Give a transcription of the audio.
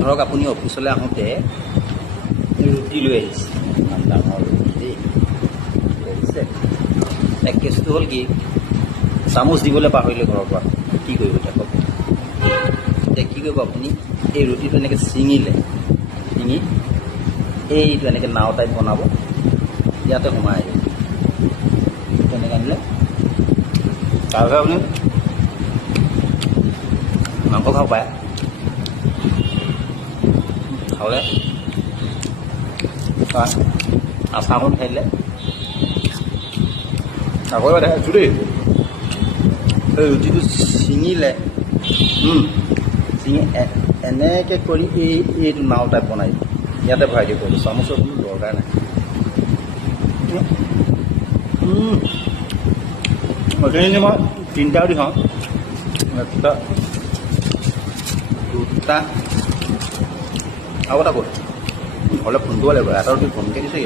ধৰক আপুনি অফিচলৈ আহোঁতে ৰুটি লৈ আহিছে, ইমান ডাঙৰ ৰুটি দেই লৈ আহিছে। এক কেছটো হ'ল কি, চামুচ দিবলৈ পাহৰিলে ঘৰৰ পৰা, কি কৰিব এতিয়া কওক। এতিয়া কি কৰিব আপুনি, এই ৰুটিটো এনেকৈ ছিঙি এইটো এনেকৈ নাও টাইপ বনাব, ইয়াতে সোমাই আহিব, তেনেকৈ আনিলে। তাৰপিছত আপুনি মাংস খাব পাৰে, খালে আচাৰখন খাই দিলে। আকৌ দেখাইছোঁ দেই, এই ৰুটিটো ছিঙিলে, ছিঙি এনেকৈ কৰি এইটো নাও টাইপ বনাই দিব, ইয়াতে ভৰাই দিব পাৰিব, চামুচৰ কোনো দৰকাৰ নাই। সেইখিনি মই তিনিটাও দি খাওঁ, দুটা আৰু এটা ক'ত ঘৰলৈ ফোন কৰিব লাগিব, এটা ৰুটি ফোনকৈ দিছে